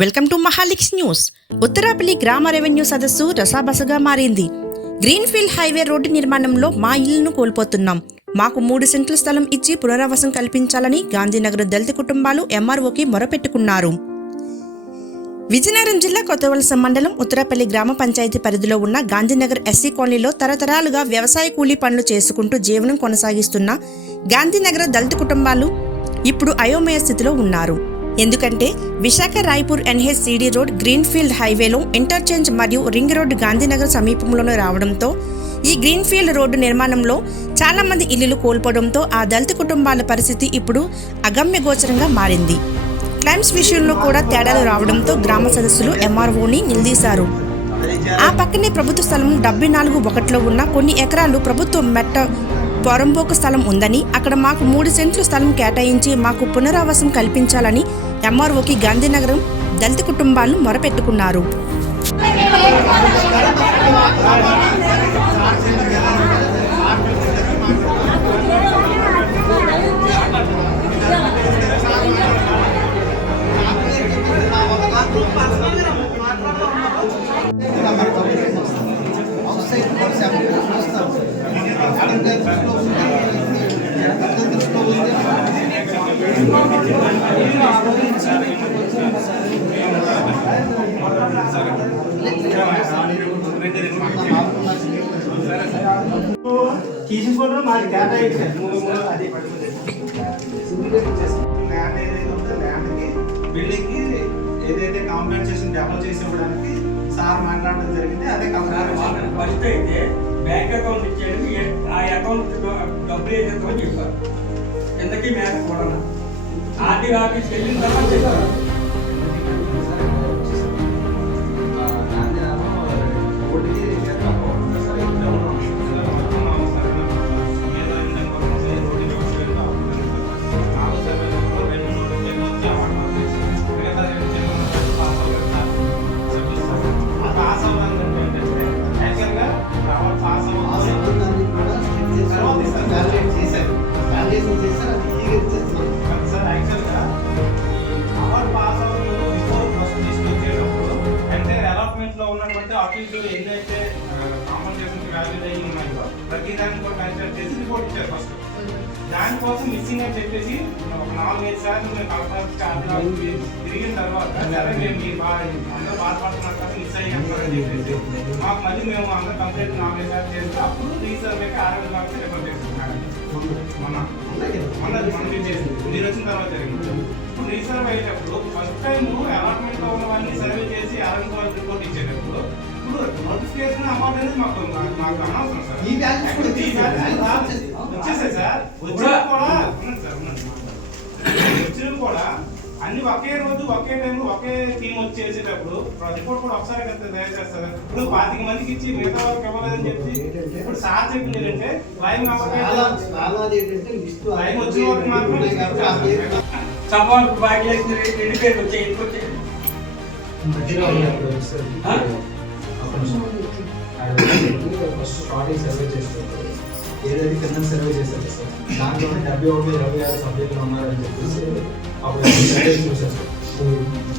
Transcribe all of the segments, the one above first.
Welcome to Mahaliks news. Uttarapalli గ్రామ revenue సదస్సు రసాబసగా మారింది. గ్రీన్ఫీల్డ్ హైవే రోడ్డు నిర్మాణంలో మా ఇల్లును కోల్పోతున్నాం. మాకు మూడు సెంట్ల స్థలం ఇచ్చి పునరావాసం కల్పించాలని గాంధీనగర్ దళిత కుటుంబాలు ఎంఆర్ఓకి మొరపెట్టుకున్నారు. విజయనగరం జిల్లా కొత్తవలస మండలం ఉత్తరాపల్లి గ్రామ పంచాయతీ పరిధిలో ఉన్న గాంధీనగర్ ఎస్సీ కాలనీలో తరతరాలుగా వ్యవసాయ కూలీ పనులు చేసుకుంటూ జీవనం కొనసాగిస్తున్న గాంధీనగర్ దళిత కుటుంబాలు ఇప్పుడు అయోమయ స్థితిలో ఉన్నారు. ఎందుకంటే Visakha Raipur NH CD road greenfield హైవేలో ఇంటర్చేంజ్ మరియు రింగ్ రోడ్ గాంధీనగర్ సమీపంలోనే రావడంతో ఈ గ్రీన్ఫీల్డ్ రోడ్డు నిర్మాణంలో చాలామంది ఇల్లులు కోల్పోవడంతో ఆ దళిత కుటుంబాల పరిస్థితి ఇప్పుడు అగమ్యగోచరంగా మారింది. క్లైమ్స్ విషయంలో కూడా తేడాలు రావడంతో గ్రామ సదస్సులు ఎంఆర్ఓని నిలదీశారు ఆ పక్కనే ప్రభుత్వ స్థలం డెబ్బై నాలుగు ఒకటిలో ఉన్న కొన్ని ఎకరాలు ప్రభుత్వ మెట్ట పొరంబోక స్థలం ఉందని అక్కడ మాకు మూడు సెంట్లు స్థలం కేటాయించి మాకు పునరావాసం కల్పించాలని ఎంఆర్ఓకి గాంధీనగరం దళిత కుటుంబాలను మొరపెట్టుకున్నారు. తీసుకోవడం మాది కేటాయించారు. ల్యాండ్ ఏదైతే ఉందో ల్యాండ్కి బిల్డింగ్కి ఏదైతే కాంపెన్సేషన్ డెవలప్ చేసి ఇవ్వడానికి సార్ మాట్లాడడం జరిగింది అదే కంపెనీ ఫస్ట్ అయితే బ్యాంక్ అకౌంట్ ఇచ్చేది ఆ అకౌంట్ డబ్బులు వేసేస్తామని చెప్పారు. కిందకి మీద కూడా ఆర్టీ ఆఫీస్కి వెళ్ళిన తర్వాత చెప్పారు. ఉన్నటువంటి ఆఫీసులు ఎన్నైతే కాంపన్సేషన్ వాల్యూ అయ్యి ఉన్నాయో ప్రతి దాన్ని కూడా కన్సిడర్ చేసి రిపోర్ట్ ఇచ్చారు ఫస్ట్ దానికోసం మిస్సింగ్ అని చెప్పేసి ఒక నాలుగైదు సార్లు మేము కలెక్టర్ తిరిగిన తర్వాత సరే మేము మీ బా అందరూ బాధపడుతున్నారు కదా మిస్ అయ్యామని చెప్పేసి మాకు మళ్ళీ మేము అందరూ కంప్లీట్ నాలుగైదు సార్లు చేస్తే అప్పుడు రీసర్వేకి ఆరోగ్య రిఫర్ చేస్తున్నాం మొన్న. మీరు వచ్చిన తర్వాత రీసర్వ్ అయ్యేటప్పుడు ఫస్ట్ టైం అలాట్మెంట్లో ఉన్న వాళ్ళని సర్వే చేసి వాళ్ళు రిపోర్ట్ ఇచ్చేటప్పుడు ఇప్పుడు నోటిఫికేషన్ అమౌంట్ అనేది మాకు మాకు- అనవసరం సార్. ఈ కూడా వచ్చేసాయి. సార్. వచ్చినవి కూడా ఉన్నది సార్ ఉన్నది వచ్చినవి కూడా అన్ని ఒకే రోజు ఒకే టైంలో ఒకే టీం వచ్చేసేటప్పుడు రిపోర్ట్ కూడా ఒకసారి కదా తయారు చేస్తారు. ఇప్పుడు పాతిక మందికి ఇచ్చి మిగతా వాళ్ళకి ఇవ్వలేదని చెప్పి ఇప్పుడు సార్ చెప్పింది ఏంటంటే లైవ్ లైవ్ వచ్చిన వాళ్ళకి మాత్రమే పేరు బాకీ వేసిన రెండు పేర్లు వచ్చాయి ఎందుకు వచ్చాయి. ఫస్ట్ సర్వే చేస్తారు. ఏదైతే కింద సర్వే చేశారు సార్ దాంట్లో డెబ్బై ఒకటి ఇరవై ఆరు సభ్యులు ఉన్నారని చెప్పేసి అప్పుడు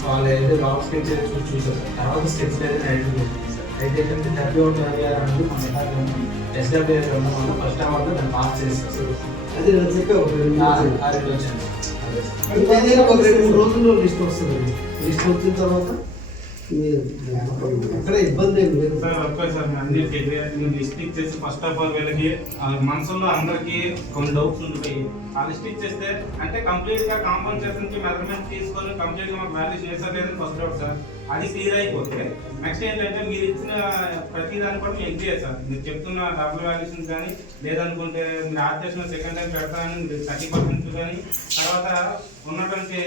వాళ్ళు అయితే లాక్ స్కెచ్ చూసి చూశారు తర్వాత స్కెచ్ అయితే ఐడెంటిఫై అయితే ఏంటంటే డెబ్బై ఒకటి ఇరవై ఆరు అనేది మన ఫస్ట్ దాన్ని పాస్ అది ఒక రెండు ఆ ఒక రెండు మూడు రోజుల్లో లిస్ట్ వస్తుంది. లిస్ట్ వచ్చిన తర్వాత మీరు ఇబ్బంది ఏం లేదు. సార్ ఒక్క సార్ అందరికి నేను లిస్ట్ ఇచ్చేసి ఫస్ట్ ఆఫ్ ఆల్ వీళ్ళకి ఆ మనసులో అందరికి కొన్ని డౌట్స్ ఉంటాయి. ఆ లిస్ట్ ఇచ్చేస్తే అంటే కంప్లీట్ కాంపౌండ్ కాంపన్సేషన్కి మెజర్మెంట్ తీసుకొని కంప్లీట్గా మాకు వాల్యూ చేసేది ఫస్ట్ డౌట్ సార్. అది క్లియర్ అయిపోతే నెక్స్ట్ ఏంటంటే మీరు ఇచ్చిన ప్రతి దాన్ని కూడా మేము ఎంక్వైరీ సార్ మీరు చెప్తున్న డబుల్ వాల్యూషన్స్ కానీ లేదనుకుంటే మీరు ఆర్టిస్ట్ సెకండ్ టైం పెడతానని మీరు థర్టీ పర్సెంట్ కానీ తర్వాత ఉన్నటువంటి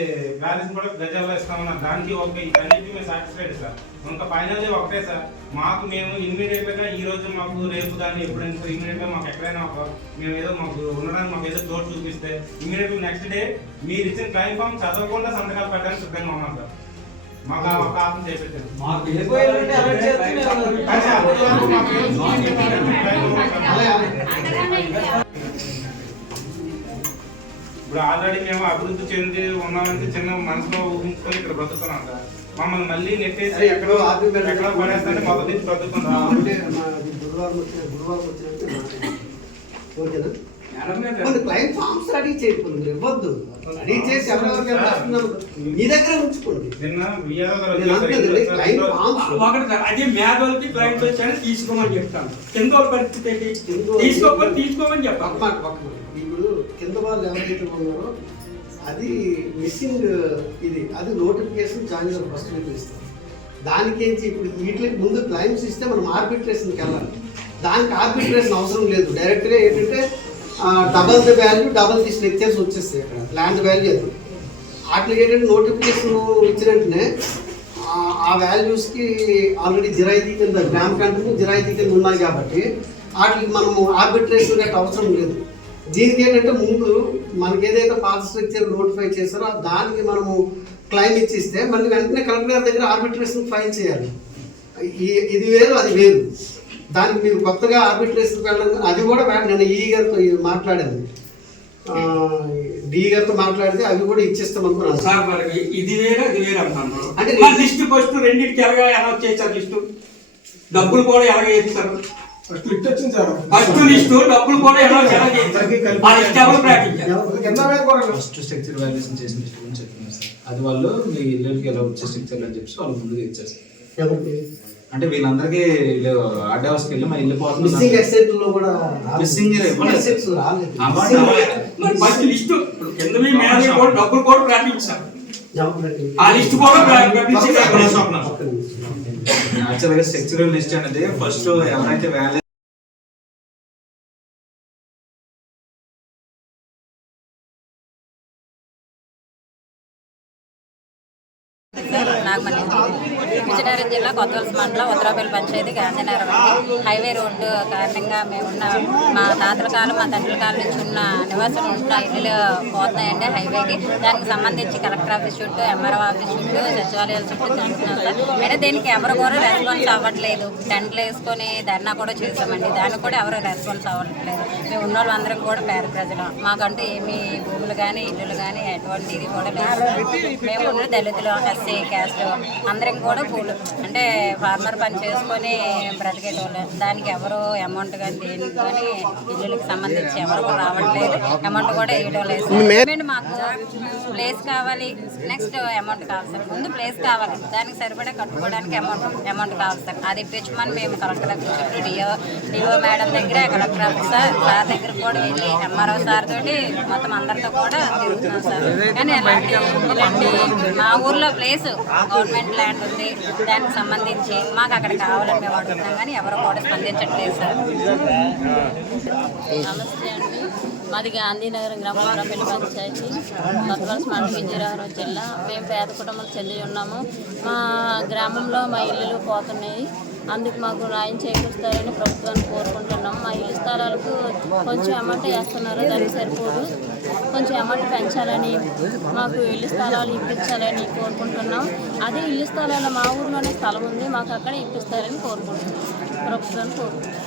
బ్యాలెన్స్ కూడా గజాల్లో ఇస్తామన్నారు దానికి ఒక ఇవన్నీ మేము సాటిస్ఫైడ్ సార్. ఇంకా ఫైనల్ ఒకటే సార్. మాకు మేము ఇమ్మీడియట్గా ఈ రోజు మాకు రేపు కానీ ఎప్పుడైనా ఇమ్మీడియట్గా మాకు ఎక్కడైనా ఒక మేము ఏదో మాకు ఉండడానికి మాకు ఏదో చోటు చూపిస్తే ఇమ్మీడియట్గా నెక్స్ట్ డే మీరు ఇచ్చిన క్లైమ్ ఫామ్ చదవకుండా సంతకాలు పెట్టడానికి సిద్ధంగా ఉన్నాం సార్. ఇప్పుడు ఆల్రెడీ మేము అభివృద్ధి చెంది ఉన్నామంటే చిన్న మనసులో ఊహించుకొని ఇక్కడ బ్రతుకుతున్నాం సార్. మమ్మల్ని మళ్ళీ నెట్టేసి ఎక్కడో ఎక్కడో పడేస్తే మొదటి నుంచి అది గురువారం వచ్చిన గురువారం ఓకేనా? మన క్లయింట్ ఫామ్స్ రెడీ మీరు ఇవ్వద్దు. రెడీ చేసి ఎవరెవరికి మీ దగ్గర ఉంచుకోండి. క్లయింట్. ఫామ్స్ అదే మేధోళ్ళకి క్లయింట్ వచ్చాయని తీసుకోమని చెప్తాను. కింద పరిస్థితి తీసుకోకపోతే తీసుకోమని మాట. ఇప్పుడు కింద వాళ్ళు ఎవరైతే ఉన్నారో అది మిస్సింగ్ ఇది అది నోటిఫికేషన్ జాయిన్ ఫస్ట్ ఇస్తాం దానికేంచి ఇప్పుడు వీటికి ముందు క్లైమ్స్ ఇస్తే మనం ఆర్బిట్రేషన్కి వెళ్ళాలి. దానికి ఆర్బిట్రేషన్ అవసరం లేదు. డైరెక్ట్గా ఏంటంటే double the value double the structures వచ్చేస్తాయి అక్కడ. ల్యాండ్ వాల్యూ అది. వాటికి ఏంటంటే నోటిఫికేషన్ ఇచ్చిన వెంటనే ఆ- వాల్యూస్కి ఆల్రెడీ జిరాయితీ కింద గ్రామ్ కంటే జిరాయితీ కింద ఉన్నాయి కాబట్టి వాటికి మనము ఆర్బిట్రేషన్ గట్ట అవసరం లేదు. దీనికి ఏంటంటే ముందు మనకి ఏదైతే పాత స్ట్రక్చర్ నోటిఫై చేస్తారో దానికి మనము క్లైమ్ ఇచ్చిస్తే మళ్ళీ వెంటనే కలెక్టర్ గారి దగ్గర ఆర్బిట్రేషన్ ఫైల్ చేయాలి. ఇది వేరు అది వేరు. దానికి మీరు కొత్తగా ఆర్బిట్రేషన్ వెళ్ళడం అది కూడా వే- నేను ఈ గారితో మాట్లాడాను. డి గారితో మాట్లాడితే అవి కూడా ఇచ్చేస్తాం అనుకున్నాను. సార్ మరి ఇది వేరే అది వేరే అంటున్నాను. అంటే లిస్ట్ ఫస్ట్ రెండింటికి ఎలాగ అనౌన్స్ చేశారు లిస్టు? డబ్బులు కూడా ఎలాగ చేస్తారు ఫస్ట్ లిస్ట్ వచ్చింది సార్. ఫస్ట్ లిస్టు డబ్బులు కూడా ఎలా ఎలా చేస్తారు ఆ లిస్ట్ ఎవరు ఫస్ట్ స్ట్రక్చర్ వాల్యుయేషన్ చేసిన లిస్ట్ గురించి చెప్తున్నారు సార్. అది వాళ్ళు మీ ఇల్లుకి ఎలా వచ్చే స్ట్రక్చర్ అని చెప్పి వాళ్ళు ముందుగా ఇచ్చారు సార్. అంటే వీళ్ళందరికీ వీళ్ళు ఆర్డ్ హౌస్కి వెళ్ళి మా ఇల్లు మిస్సింగ్ అసెట్లో కూడా ఇవ్వలేదు. అసెట్స్ రాలేదు. మరి ఫస్ట్ లిస్టు కింద మీ మేనేజర్ కూడా డబ్బులు కూడా ప్రకటించారు. ఆ లిస్ట్ కూడా నిమిషం. యాక్చువల్గా స్ట్రక్చరల్ లిస్ట్ అనేది ఫస్ట్ ఎవరైతే వ్యాల్యూ నాగమణి జిల్లా కొత్తవలస మండలం ఉత్తరాపల్లి పంచాయతీ గాంధీనగరం హైవే రోడ్డు కారణంగా మేము ఉన్న మా తాతల కాలం మా తండ్రుల కాలం నుంచి ఉన్న నివాసం ఉన్న ఇల్లులు పోతున్నాయండి హైవేకి. దానికి సంబంధించి కలెక్టర్ ఆఫీస్ చుట్టూ ఎంఆర్ఓ ఆఫీస్ చుట్టూ సచివాలయాల చుట్టూ తిరుగుతున్నాం సార్. అయితే దీనికి ఎవరు కూడా రెస్పాన్స్ అవ్వట్లేదు. టెంట్లు వేసుకొని ధర్నా కూడా చేసామండి దానికి కూడా ఎవరు రెస్పాన్స్ అవ్వట్లేదు. మేము ఉన్న వాళ్ళందరం కూడా పేద ప్రజలు. మాకంటూ ఏమీ భూములు కానీ ఇల్లులు కానీ ఎటువంటిది కూడా లేదు. మేము ఉన్న దళితులు ఎస్సీ క్యాస్ట్ అందరం కూడా పూలు అంటే ఫార్మర్ పని చేసుకొని బ్రతికేటోళ్ళు. దానికి ఎవరు అమౌంట్ కానీ కానీ ఇల్లులకు సంబంధించి ఎవరు కూడా రావట్లేదు. అమౌంట్ కూడా వేయడం లేదు మాకు ప్లేస్ కావాలి. నెక్స్ట్ అమౌంట్ కావాలి సార్ ముందు ప్లేస్ కావాలి. దానికి సరిపడా కట్టుకోవడానికి అమౌంట్ అమౌంట్ కావాలి సార్ అది ఇప్పించమని మేము కలెక్టర్ ఆఫీస్ చుట్టూ డిఓ డిఓ మేడం దగ్గర కలెక్టర్ ఆఫీస్ సార్ దగ్గర కూడా వెళ్ళి ఎంఆర్ఓ సార్ తోటి మొత్తం అందరితో కూడా తిరుగుతున్నాం సార్. కానీ ఎలాంటి ఇలాంటి మా ఊర్లో ప్లేస్ గవర్నమెంట్ ల్యాండ్ ఉంది. దానికి సంబంధించి మాకు అక్కడ కావాలని మేము అడుగుతున్నాం కానీ ఎవరు కూడా స్పందించట్లేదు సార్. నమస్తే అండి. మాది గాంధీనగరం గ్రామపురపల్లి పంచాయతీ. కొత్తవలస మండలం విజయనగరం జిల్లా. మేము పేద కుటుంబం చెంది ఉన్నాము. మా గ్రామంలో మా ఇల్లులు పోతున్నాయి. అందుకు మాకు న్యాయం చేకూరుస్తారని ప్రభుత్వాన్ని కోరుకుంటున్నాం. మా ఇల్లు స్థలాలకు కొంచెం అమౌంట్ వేస్తున్నారు దానికి సరిపోదు. కొంచెం అమౌంట్ పెంచాలని మాకు ఇల్లు స్థలాలు ఇప్పించాలని కోరుకుంటున్నాం. అదే ఇల్లు స్థలాలు మా ఊర్లోనే స్థలం ఉంది మాకు అక్కడ ఇప్పిస్తారని కోరుకుంటున్నాం. ప్రభుత్వాన్ని కోరుకుంటున్నాం.